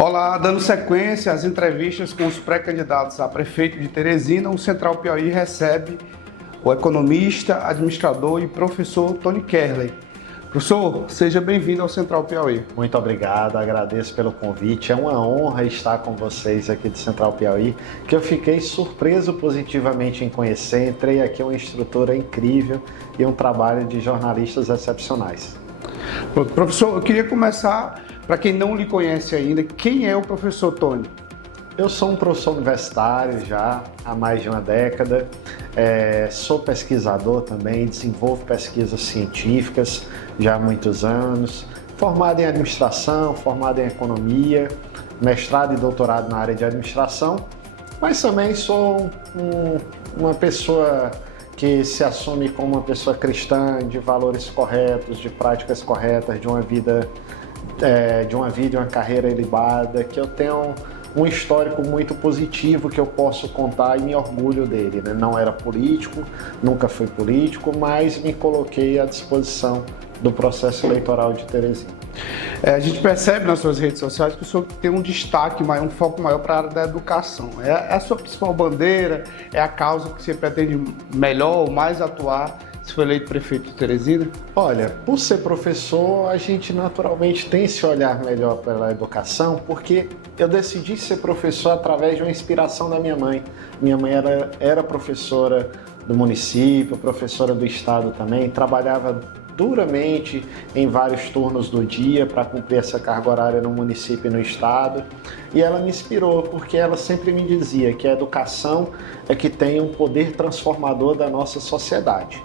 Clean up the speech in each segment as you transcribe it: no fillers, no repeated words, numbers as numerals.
Olá, dando sequência às entrevistas com os pré-candidatos a prefeito de Teresina, o Central Piauí recebe o economista, administrador e professor Tony Kerley. Professor, seja bem-vindo ao Central Piauí. Muito obrigado, agradeço pelo convite. É uma honra estar com vocês aqui do Central Piauí, que eu fiquei surpreso positivamente em conhecer. Entrei aqui uma estrutura incrível e um trabalho de jornalistas excepcionais. Professor, eu queria começar, para quem não lhe conhece ainda, quem é o professor Tony? Eu sou um professor universitário já há mais de uma década, sou pesquisador também, desenvolvo pesquisas científicas já há muitos anos, formado em administração, formado em economia, mestrado e doutorado na área de administração, mas também sou uma pessoa que se assume como uma pessoa cristã, de valores corretos, de práticas corretas, de uma vida e uma carreira ilibada, que eu tenho um histórico muito positivo que eu posso contar e me orgulho dele, né? Não era político, nunca fui político, mas me coloquei à disposição do processo eleitoral de Teresina. A gente percebe nas suas redes sociais que o senhor tem um destaque maior, um foco maior para a área da educação. É a sua principal bandeira? É a causa que você pretende melhor ou mais atuar se for eleito prefeito de Teresina? Olha, por ser professor, a gente naturalmente tem esse olhar melhor pela educação, porque eu decidi ser professor através de uma inspiração da minha mãe. Minha mãe era professora do município, professora do estado também, trabalhava duramente em vários turnos do dia para cumprir essa carga horária no município e no estado. E ela me inspirou, porque ela sempre me dizia que a educação é que tem um poder transformador da nossa sociedade.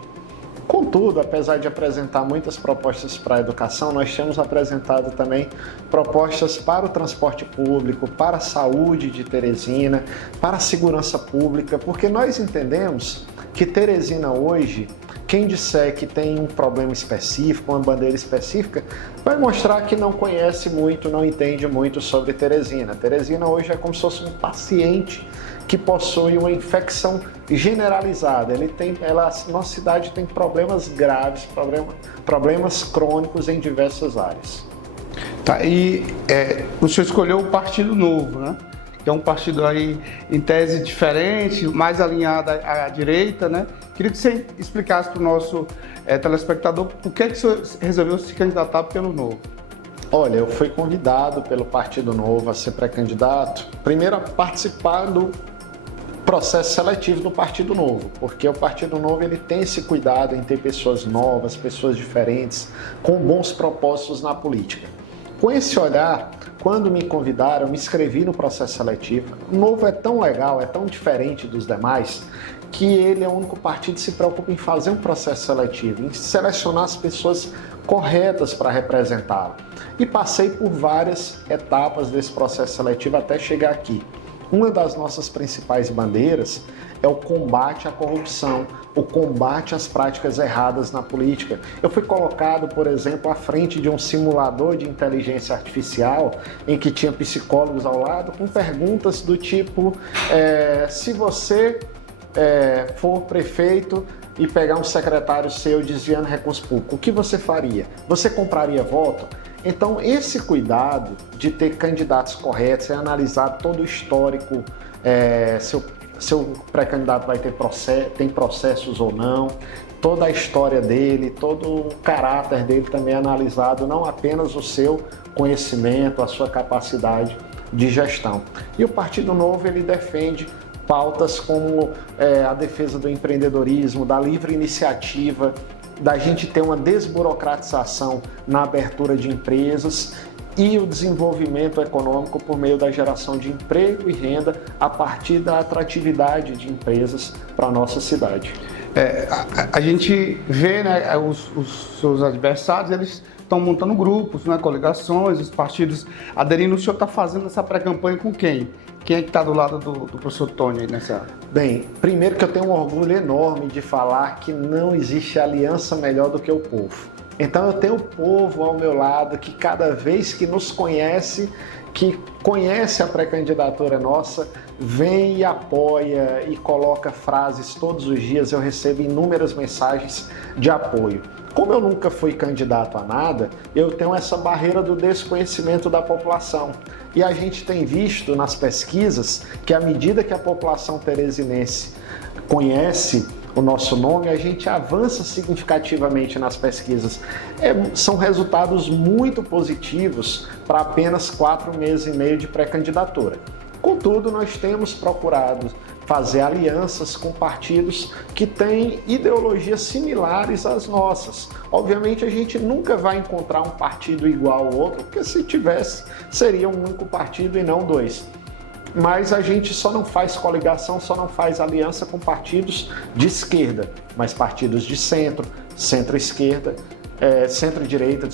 Contudo, apesar de apresentar muitas propostas para a educação, nós temos apresentado também propostas para o transporte público, para a saúde de Teresina, para a segurança pública, porque nós entendemos que Teresina hoje, quem disser que tem um problema específico, uma bandeira específica, vai mostrar que não conhece muito, não entende muito sobre Teresina. Teresina hoje é como se fosse um paciente que possui uma infecção generalizada. Nossa cidade tem problemas graves, problemas crônicos em diversas áreas. Tá, e o senhor escolheu o Partido Novo, né? Que é um partido aí em tese diferente, mais alinhado à direita, né? Queria que você explicasse para o nosso telespectador por que o senhor resolveu se candidatar pelo Novo. Olha, eu fui convidado pelo Partido Novo a ser pré-candidato, primeiro a participar do processo seletivo do Partido Novo, porque o Partido Novo ele tem esse cuidado em ter pessoas novas, pessoas diferentes, com bons propósitos na política. Com esse olhar, quando me convidaram, eu me inscrevi no processo seletivo. O Novo é tão legal, é tão diferente dos demais, que ele é o único partido que se preocupa em fazer um processo seletivo, em selecionar as pessoas corretas para representá-lo. E passei por várias etapas desse processo seletivo até chegar aqui. Uma das nossas principais bandeiras é o combate à corrupção, o combate às práticas erradas na política. Eu fui colocado, por exemplo, à frente de um simulador de inteligência artificial em que tinha psicólogos ao lado com perguntas do tipo: se você for prefeito e pegar um secretário seu desviando recursos públicos, o que você faria? Você compraria voto? Então, esse cuidado de ter candidatos corretos, analisar todo o histórico, seu pré-candidato tem processos ou não, toda a história dele, todo o caráter dele também é analisado, não apenas o seu conhecimento, a sua capacidade de gestão. E o Partido Novo, ele defende pautas como a defesa do empreendedorismo, da livre iniciativa, da gente ter uma desburocratização na abertura de empresas e o desenvolvimento econômico por meio da geração de emprego e renda a partir da atratividade de empresas para a nossa cidade. A gente vê, né, os seus adversários, eles estão montando grupos, né, coligações, os partidos aderindo. O senhor está fazendo essa pré-campanha com quem? Quem é que está do lado do professor Tony aí nessa área? Bem, primeiro que eu tenho um orgulho enorme de falar que não existe aliança melhor do que o povo. Então eu tenho o povo ao meu lado que cada vez que nos conhece, que conhece a pré-candidatura nossa, vem e apoia e coloca frases todos os dias. Eu recebo inúmeras mensagens de apoio. Como eu nunca fui candidato a nada, eu tenho essa barreira do desconhecimento da população. E a gente tem visto nas pesquisas que à medida que a população teresinense conhece o nosso nome, a gente avança significativamente nas pesquisas. São resultados muito positivos para apenas 4 meses e meio de pré-candidatura. Contudo, nós temos procurado fazer alianças com partidos que têm ideologias similares às nossas. Obviamente, a gente nunca vai encontrar um partido igual ao outro, porque se tivesse, seria um único partido e não 2. Mas a gente só não faz coligação, só não faz aliança com partidos de esquerda, mas partidos de centro, centro-esquerda, centro-direita,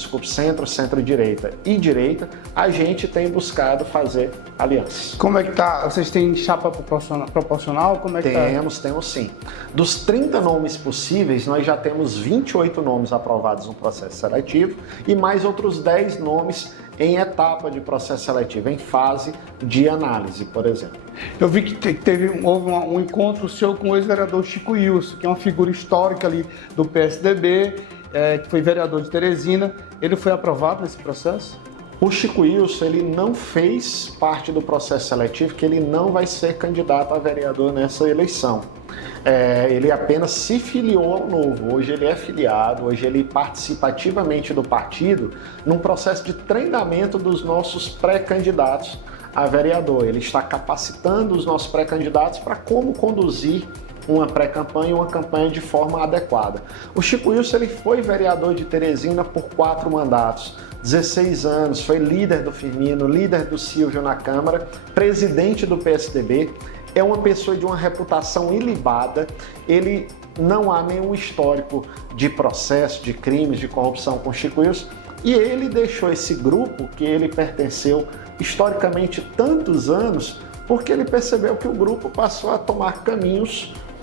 centro-direita e direita, a gente tem buscado fazer alianças. Como é que tá? Vocês têm chapa proporcional? Como é que temos sim. Dos 30 nomes possíveis, nós já temos 28 nomes aprovados no processo seletivo e mais outros 10 nomes em etapa de processo seletivo, em fase de análise, por exemplo. Eu vi que houve um encontro seu com o ex-vereador Chico Wilson, que é uma figura histórica ali do PSDB, que foi vereador de Teresina. Ele foi aprovado nesse processo? O Chico Wilson, ele não fez parte do processo seletivo, que ele não vai ser candidato a vereador nessa eleição. Ele apenas se filiou ao Novo. Hoje ele é filiado, hoje ele participa ativamente do partido num processo de treinamento dos nossos pré-candidatos a vereador. Ele está capacitando os nossos pré-candidatos para como conduzir uma pré-campanha e uma campanha de forma adequada. O Chico Wilson, ele foi vereador de Teresina por 4 mandatos, 16 anos, foi líder do Firmino, líder do Silvio na Câmara, presidente do PSDB, é uma pessoa de uma reputação ilibada, ele não há nenhum histórico de processo, de crimes, de corrupção com Chico Wilson, e ele deixou esse grupo que ele pertenceu historicamente tantos anos, porque ele percebeu que o grupo passou a tomar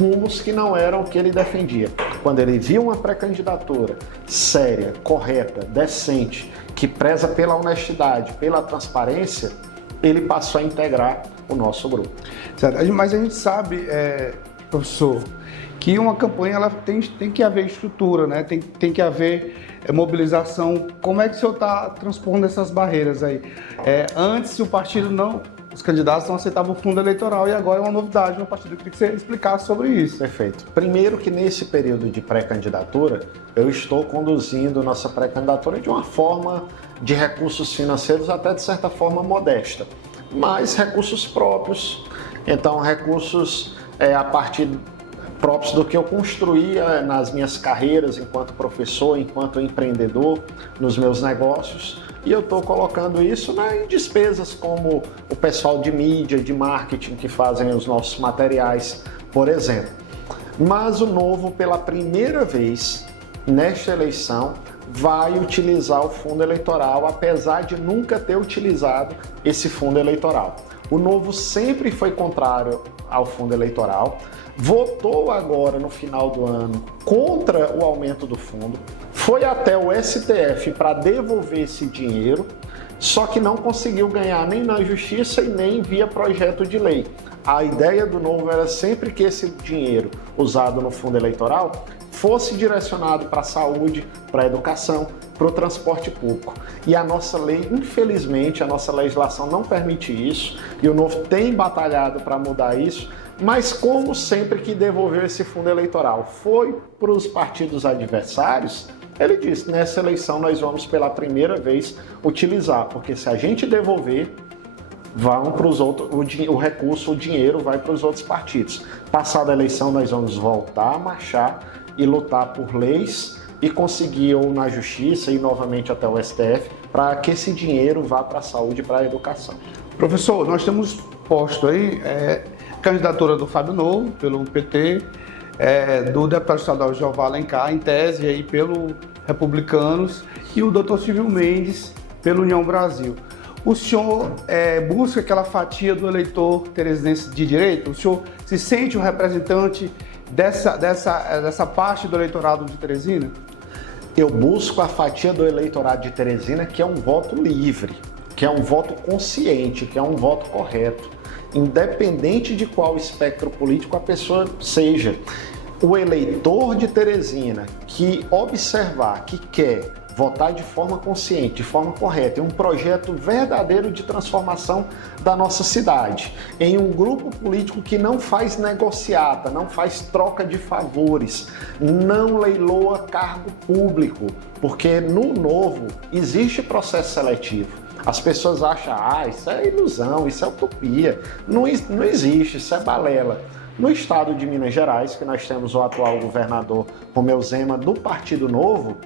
rumos que não eram o que ele defendia. Quando ele viu uma pré-candidatura séria, correta, decente, que preza pela honestidade, pela transparência, ele passou a integrar o nosso grupo. Certo. Mas a gente sabe, professor, que uma campanha ela tem que haver estrutura, né? Tem que haver mobilização. Como é que o senhor está transpondo essas barreiras aí? Antes, o partido os candidatos não aceitavam o fundo eleitoral e agora é uma novidade no partido. Eu queria que você explicasse sobre isso. Perfeito. Primeiro que nesse período de pré-candidatura, eu estou conduzindo nossa pré-candidatura de uma forma de recursos financeiros até de certa forma modesta, mas recursos próprios, então recursos a partir próprios do que eu construía nas minhas carreiras enquanto professor, enquanto empreendedor, nos meus negócios. E eu estou colocando isso em despesas como o pessoal de mídia, de marketing que fazem os nossos materiais, por exemplo. Mas o Novo, pela primeira vez nesta eleição, vai utilizar o fundo eleitoral, apesar de nunca ter utilizado esse fundo eleitoral. O Novo sempre foi contrário ao fundo eleitoral, votou agora no final do ano contra o aumento do fundo, foi até o STF para devolver esse dinheiro, só que não conseguiu ganhar nem na justiça e nem via projeto de lei. A ideia do Novo era sempre que esse dinheiro usado no fundo eleitoral fosse direcionado para a saúde, para a educação, para o transporte público. E a nossa lei, infelizmente, a nossa legislação não permite isso, e o Novo tem batalhado para mudar isso, mas como sempre que devolveu esse fundo eleitoral foi para os partidos adversários, ele disse, nessa eleição nós vamos pela primeira vez utilizar, porque se a gente devolver, vão para os outros, o recurso, o dinheiro vai para os outros partidos. Passada a eleição, nós vamos voltar a marchar e lutar por leis e conseguir ou na justiça e novamente até o STF para que esse dinheiro vá para a saúde e para a educação. Professor, nós temos posto aí candidatura do Fábio Novo pelo PT, do deputado estadual Jeová Alencar, em tese aí pelo Republicanos, e o Dr. Silvio Mendes pelo União Brasil. O senhor busca aquela fatia do eleitor teresinense de direita? O senhor se sente um representante dessa parte do eleitorado de Teresina? Eu busco a fatia do eleitorado de Teresina que é um voto livre, que é um voto consciente, que é um voto correto, independente de qual espectro político a pessoa seja. O eleitor de Teresina que observar, que quer votar de forma consciente, de forma correta, em um projeto verdadeiro de transformação da nossa cidade, em um grupo político que não faz negociata, não faz troca de favores, não leiloa cargo público, porque no Novo existe processo seletivo. As pessoas acham, isso é ilusão, isso é utopia, não existe, isso é balela. No estado de Minas Gerais, que nós temos o atual governador Romeu Zema do Partido Novo,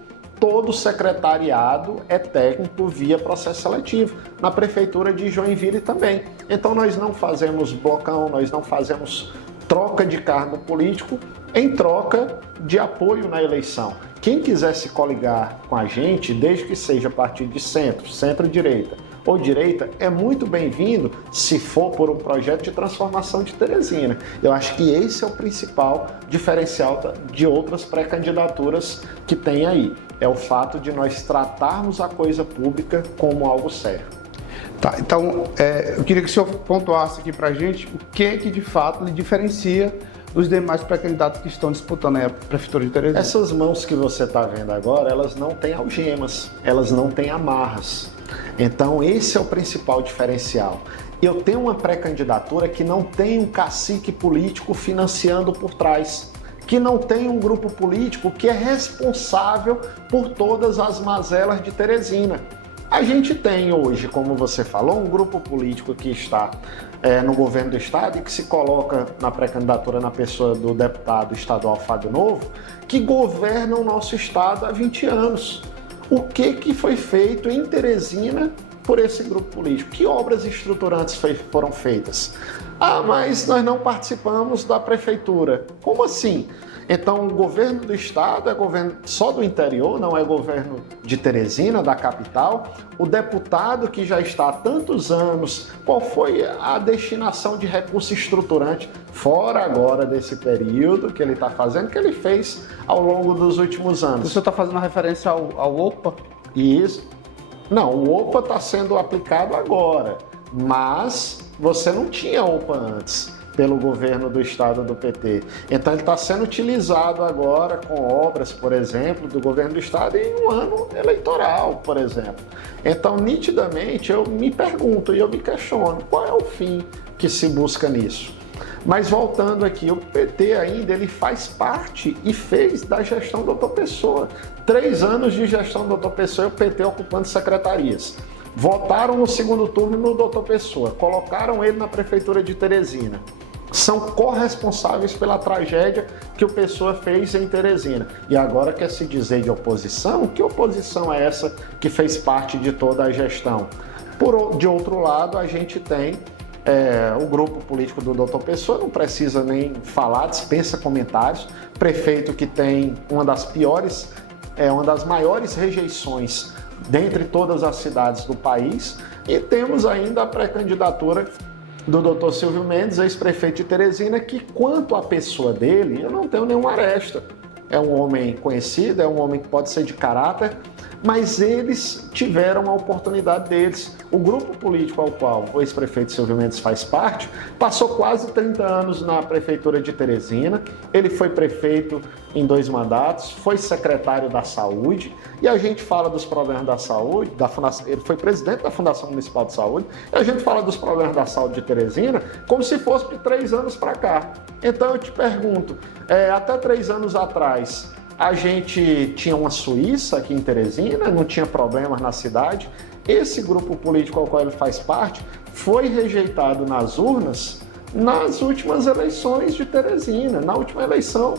todo secretariado é técnico via processo seletivo. Na prefeitura de Joinville também. Então nós não fazemos blocão, nós não fazemos troca de cargo político em troca de apoio na eleição. Quem quiser se coligar com a gente, desde que seja partido de centro, centro-direita ou direita, é muito bem-vindo se for por um projeto de transformação de Teresina. Eu acho que esse é o principal diferencial de outras pré-candidaturas que tem aí. É o fato de nós tratarmos a coisa pública como algo sério. Tá, então eu queria que o senhor pontuasse aqui pra gente o que de fato lhe diferencia dos demais pré-candidatos que estão disputando aí a Prefeitura de Teresina. Essas mãos que você está vendo agora, elas não têm algemas, elas não têm amarras. Então esse é o principal diferencial. Eu tenho uma pré-candidatura que não tem um cacique político financiando por trás, que não tem um grupo político que é responsável por todas as mazelas de Teresina. A gente tem hoje, como você falou, um grupo político que está no governo do estado e que se coloca na pré-candidatura na pessoa do deputado estadual Fábio Novo, que governa o nosso estado há 20 anos. O que foi feito em Teresina por esse grupo político? Que obras estruturantes foram feitas? Mas nós não participamos da prefeitura. Como assim? Então, o governo do estado é governo só do interior, não é governo de Teresina, da capital. O deputado que já está há tantos anos, qual foi a destinação de recurso estruturante, fora agora desse período que ele está fazendo, que ele fez ao longo dos últimos anos? O senhor está fazendo uma referência ao OPA? Isso. Não, o OPA está sendo aplicado agora, mas você não tinha OPA antes pelo governo do estado do PT. Então ele está sendo utilizado agora com obras, por exemplo, do governo do estado em um ano eleitoral, por exemplo. Então, nitidamente, eu me pergunto e eu me questiono, qual é o fim que se busca nisso? Mas voltando aqui, o PT ainda ele faz parte e fez da gestão do Dr. Pessoa. 3 anos de gestão do Dr. Pessoa e o PT ocupando secretarias. Votaram no segundo turno no Dr. Pessoa, colocaram ele na prefeitura de Teresina. São corresponsáveis pela tragédia que o Pessoa fez em Teresina. E agora quer se dizer de oposição? Que oposição é essa que fez parte de toda a gestão? De outro lado, a gente tem o grupo político do Dr. Pessoa, não precisa nem falar, dispensa comentários. Prefeito que tem uma das maiores rejeições dentre todas as cidades do país, e temos ainda a pré-candidatura do Dr. Silvio Mendes, ex-prefeito de Teresina, que quanto à pessoa dele, eu não tenho nenhuma aresta. É um homem conhecido, é um homem que pode ser de caráter, mas eles tiveram a oportunidade deles. O grupo político ao qual o ex-prefeito Silvio Mendes faz parte, passou quase 30 anos na prefeitura de Teresina, ele foi prefeito em 2 mandatos, foi secretário da Saúde, e a gente fala dos problemas da saúde, ele foi presidente da Fundação Municipal de Saúde, e a gente fala dos problemas da saúde de Teresina como se fosse de 3 anos para cá. Então eu te pergunto, até 3 anos atrás, a gente tinha uma Suíça aqui em Teresina, não tinha problemas na cidade. Esse grupo político ao qual ele faz parte foi rejeitado nas urnas nas últimas eleições de Teresina, na última eleição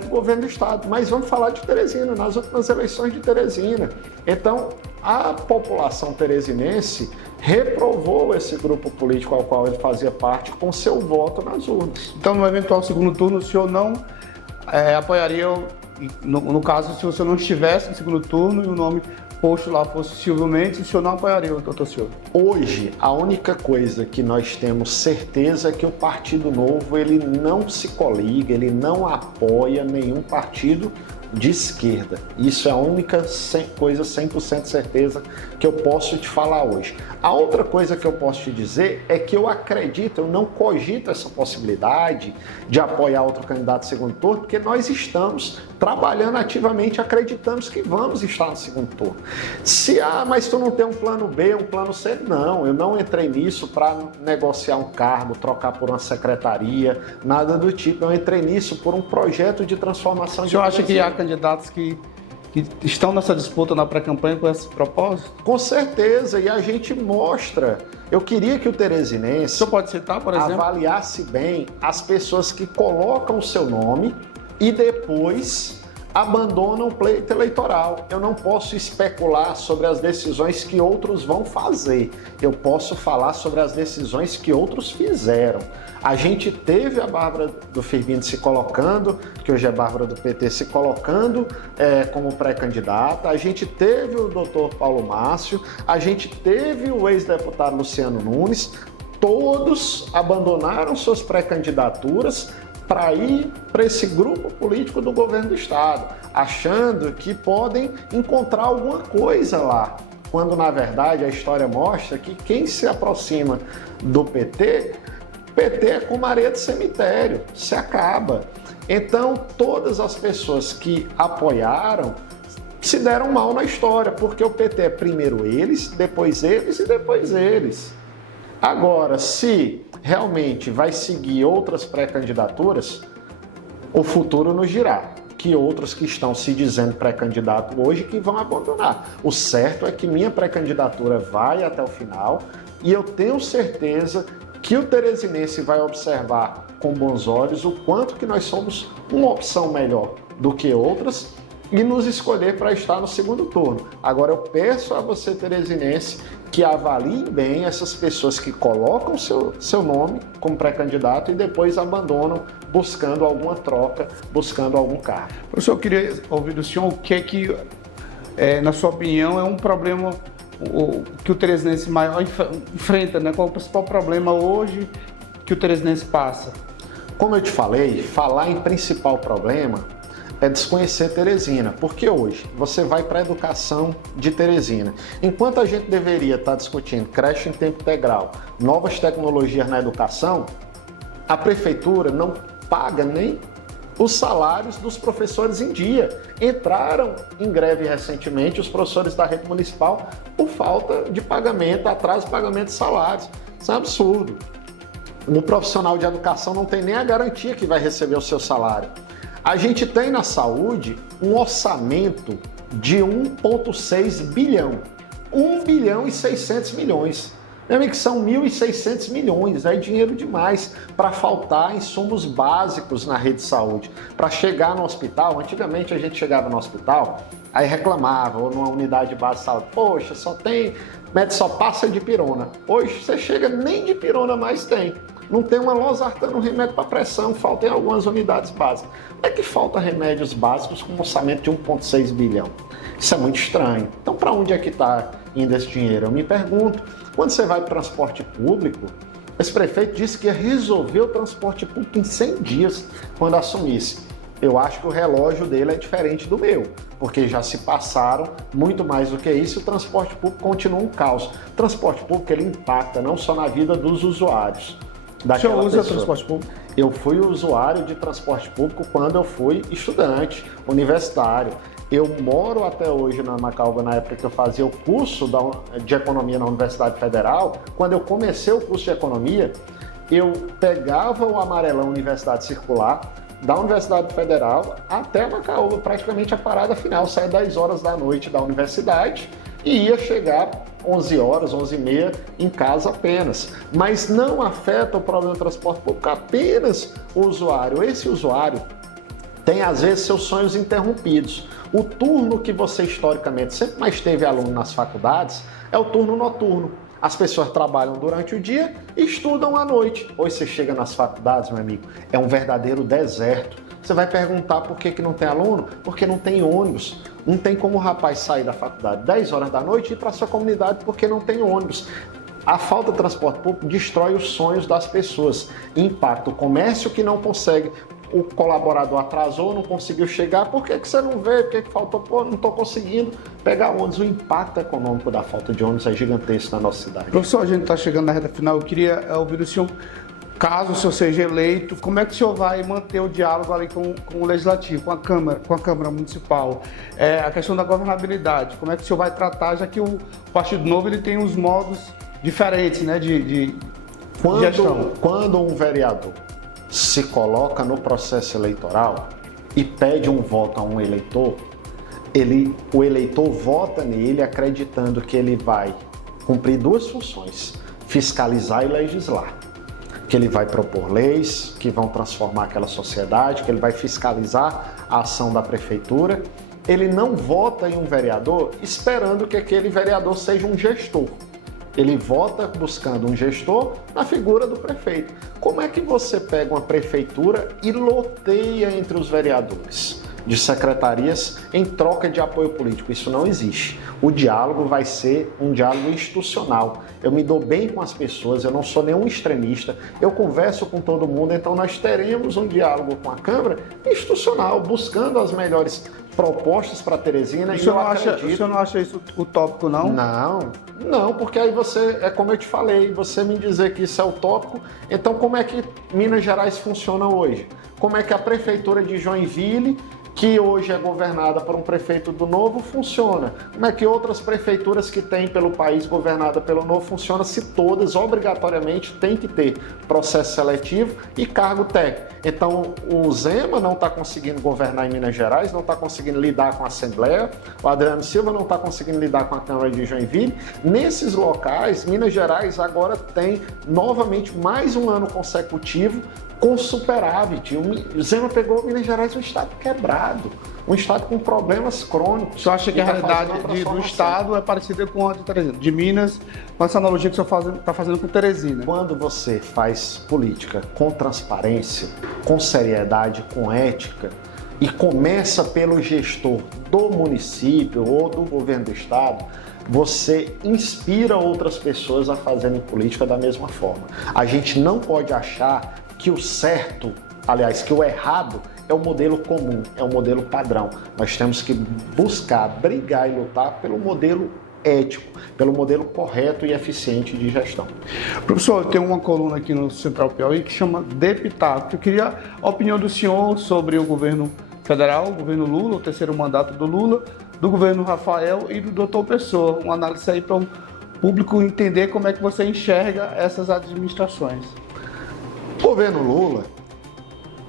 do governo do estado. Mas vamos falar de Teresina, nas últimas eleições de Teresina. Então, a população teresinense reprovou esse grupo político ao qual ele fazia parte com seu voto nas urnas. Então, no eventual segundo turno, o senhor não apoiaria, no caso, se o senhor não estivesse no segundo turno e o nome posto lá fosse Silvio Mendes, o senhor não apoiaria o Dr. Silvio? Hoje, a única coisa que nós temos certeza é que o Partido Novo ele não se coliga, ele não apoia nenhum partido de esquerda. Isso é a única coisa 100% certeza que eu posso te falar hoje. A outra coisa que eu posso te dizer é que eu acredito, eu não cogito essa possibilidade de apoiar outro candidato no segundo turno, porque nós estamos trabalhando ativamente, acreditamos que vamos estar no segundo turno. Mas tu não tem um plano B, um plano C? Não, eu não entrei nisso para negociar um cargo, trocar por uma secretaria, nada do tipo. Eu entrei nisso por um projeto de transformação. O senhor acha que há candidatos que estão nessa disputa na pré-campanha com esse propósito? Com certeza, e a gente mostra. Eu queria que o teresinense, o senhor pode citar, por exemplo, avaliasse bem as pessoas que colocam o seu nome e depois abandonam o pleito eleitoral. Eu não posso especular sobre as decisões que outros vão fazer. Eu posso falar sobre as decisões que outros fizeram. A gente teve a Bárbara do Firmino se colocando, que hoje é Bárbara do PT, se colocando como pré-candidata. A gente teve o doutor Paulo Márcio. A gente teve o ex-deputado Luciano Nunes. Todos abandonaram suas pré-candidaturas para ir para esse grupo político do governo do estado, achando que podem encontrar alguma coisa lá, quando na verdade a história mostra que quem se aproxima do PT é como areia de cemitério, se acaba. Então todas as pessoas que apoiaram se deram mal na história, porque o PT é primeiro eles e depois eles. Agora, se realmente vai seguir outras pré-candidaturas, o futuro nos dirá que outros que estão se dizendo pré-candidato hoje que vão abandonar. O certo é que minha pré-candidatura vai até o final e eu tenho certeza que o teresinense vai observar com bons olhos o quanto que nós somos uma opção melhor do que outras e nos escolher para estar no segundo turno. Agora eu peço a você, teresinense, que avalie bem essas pessoas que colocam seu nome como pré-candidato e depois abandonam buscando alguma troca, buscando algum cargo. Professor, eu queria ouvir do senhor o que na sua opinião, é um problema que o teresinense maior enfrenta, né? Qual é o principal problema hoje que o teresinense passa? Como eu te falei, falar em principal problema é desconhecer Teresina, porque hoje você vai para a educação de Teresina. Enquanto a gente deveria estar discutindo creche em tempo integral, novas tecnologias na educação, a prefeitura não paga nem os salários dos professores em dia. Entraram em greve recentemente os professores da rede municipal por falta de pagamento, atraso de pagamento de salários. Isso é um absurdo. O profissional de educação não tem nem a garantia que vai receber o seu salário. A gente tem na saúde um orçamento de 1,6 bilhão. 1 bilhão e 600 milhões. Meu amigo, são 1.600 milhões, é dinheiro demais para faltar insumos básicos na rede de saúde. Para chegar no hospital, antigamente a gente chegava no hospital, aí reclamava, ou numa unidade básica de saúde, poxa, médico só passa de pirona. Hoje você chega, nem de pirona mais tem. Não tem uma losartana, um remédio para pressão, falta em algumas unidades básicas. Como é que falta remédios básicos com um orçamento de 1,6 bilhão? Isso é muito estranho. Então, para onde é que está indo esse dinheiro? Eu me pergunto. Quando você vai para o transporte público, esse prefeito disse que ia resolver o transporte público em 100 dias quando assumisse. Eu acho que o relógio dele é diferente do meu, porque já se passaram muito mais do que isso e o transporte público continua um caos. O transporte público ele impacta não só na vida dos usuários. O senhor usa transporte público? Eu fui usuário de transporte público quando eu fui estudante, universitário. Eu moro até hoje na Macaúba, na época que eu fazia o curso de Economia na Universidade Federal. Quando eu comecei o curso de Economia, eu pegava o amarelão Universidade Circular, da Universidade Federal até Macaúba, praticamente a parada final. Saía 10 horas da noite da universidade e ia chegar 11 horas, 11h30 em casa apenas. Mas não afeta o problema do transporte público apenas o usuário. Esse usuário tem, às vezes, seus sonhos interrompidos. O turno que você, historicamente, sempre mais teve aluno nas faculdades é o turno noturno. As pessoas trabalham durante o dia e estudam à noite. Hoje você chega nas faculdades, meu amigo, é um verdadeiro deserto. Você vai perguntar por que não tem aluno? Porque não tem ônibus. Não tem como o rapaz sair da faculdade 10 horas da noite e ir para a sua comunidade porque não tem ônibus. A falta de transporte público destrói os sonhos das pessoas, impacta o comércio que não consegue o colaborador atrasou, não conseguiu chegar, por que você não veio? Por que faltou? Pô, não estou conseguindo pegar ônibus. O impacto econômico da falta de ônibus é gigantesco na nossa cidade. Professor, a gente está chegando na reta final, eu queria ouvir do senhor, caso o senhor seja eleito, como é que o senhor vai manter o diálogo ali com o Legislativo, com a Câmara Municipal? A questão da governabilidade, como é que o senhor vai tratar, já que o Partido Novo ele tem uns modos diferentes, né, de gestão? Quando um vereador se coloca no processo eleitoral e pede um voto a um eleitor, o eleitor vota nele acreditando que ele vai cumprir duas funções: fiscalizar e legislar. Que ele vai propor leis que vão transformar aquela sociedade, que ele vai fiscalizar a ação da prefeitura. Ele não vota em um vereador esperando que aquele vereador seja um gestor. Ele vota buscando um gestor na figura do prefeito. Como é que você pega uma prefeitura e loteia entre os vereadores de secretarias em troca de apoio político? Isso não existe. O diálogo vai ser um diálogo institucional. Eu me dou bem com as pessoas, eu não sou nenhum extremista, eu converso com todo mundo, então nós teremos um diálogo com a Câmara institucional, buscando as melhores propostas para Teresina. O senhor não acha isso utópico, não? Não, porque aí você, é como eu te falei, você me dizer que isso é utópico, então como é que Minas Gerais funciona hoje? Como é que a prefeitura de Joinville, que hoje é governada por um prefeito do Novo, funciona? Como é que outras prefeituras que tem pelo país governada pelo Novo funcionam, se todas obrigatoriamente têm que ter processo seletivo e cargo técnico? Então o Zema não está conseguindo governar em Minas Gerais, não está conseguindo lidar com a Assembleia, o Adriano Silva não está conseguindo lidar com a Câmara de Joinville. Nesses locais, Minas Gerais agora tem novamente mais um ano consecutivo com superávit. O Zema pegou Minas Gerais um estado quebrado, um estado com problemas crônicos. Você acha que a realidade do estado é parecida com a de Teresina, de Minas, com essa analogia que o senhor está fazendo com Teresina? Quando você faz política com transparência, com seriedade, com ética, e começa pelo gestor do município ou do governo do estado, você inspira outras pessoas a fazerem política da mesma forma. A gente não pode achar que o certo, aliás, que o errado é o modelo comum, é o modelo padrão. Nós temos que buscar, brigar e lutar pelo modelo ético, pelo modelo correto e eficiente de gestão. Professor, eu tenho uma coluna aqui no Central Piauí que chama De Pitaco. Eu queria a opinião do senhor sobre o governo federal, o governo Lula, o terceiro mandato do Lula, do governo Rafael e do Dr. Pessoa. Uma análise aí para o público entender como é que você enxerga essas administrações. O governo Lula,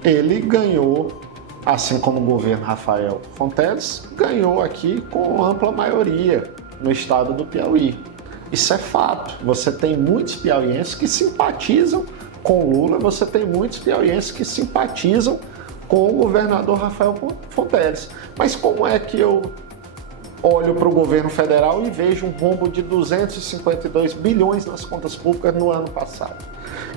ele ganhou, assim como o governo Rafael Fonteles, ganhou aqui com ampla maioria no estado do Piauí. Isso é fato. Você tem muitos piauienses que simpatizam com o Lula, você tem muitos piauienses que simpatizam com o governador Rafael Fonteles. Mas como é que eu olho para o governo federal e vejo um rombo de 252 bilhões nas contas públicas no ano passado?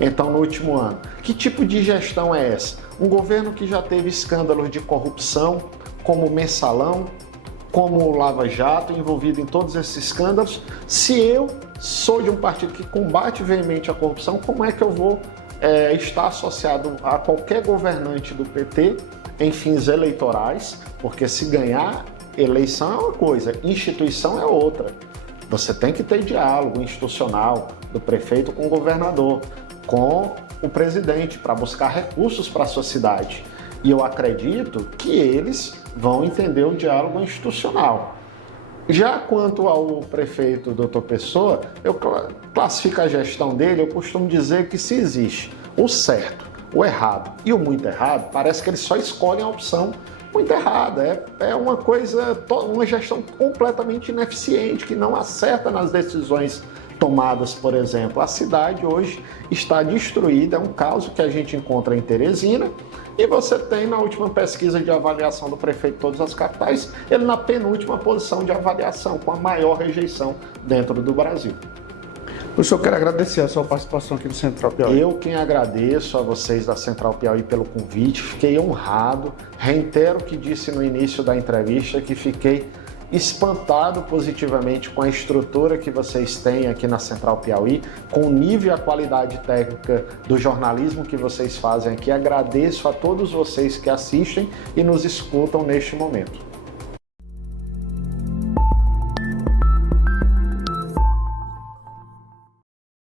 Então, no último ano. Que tipo de gestão é essa? Um governo que já teve escândalos de corrupção, como o Mensalão, como o Lava Jato, envolvido em todos esses escândalos. Se eu sou de um partido que combate veemente a corrupção, como é que eu vou estar associado a qualquer governante do PT em fins eleitorais? Porque se ganhar eleição é uma coisa, instituição é outra. Você tem que ter diálogo institucional do prefeito com o governador, com o presidente, para buscar recursos para a sua cidade. E eu acredito que eles vão entender o diálogo institucional. Já quanto ao prefeito Dr. Pessoa, eu classifico a gestão dele, eu costumo dizer que se existe o certo, o errado e o muito errado, parece que eles só escolhem a opção muito errada. É uma coisa, uma gestão completamente ineficiente, que não acerta nas decisões tomadas. Por exemplo, a cidade hoje está destruída, é um caos que a gente encontra em Teresina, e você tem na última pesquisa de avaliação do prefeito de todas as capitais, ele na penúltima posição de avaliação, com a maior rejeição dentro do Brasil. Professor, eu quero agradecer a sua participação aqui no Central Piauí. Eu quem agradeço a vocês da Central Piauí pelo convite, fiquei honrado, reitero o que disse no início da entrevista, que fiquei espantado positivamente com a estrutura que vocês têm aqui na Central Piauí, com o nível e a qualidade técnica do jornalismo que vocês fazem aqui. Agradeço a todos vocês que assistem e nos escutam neste momento.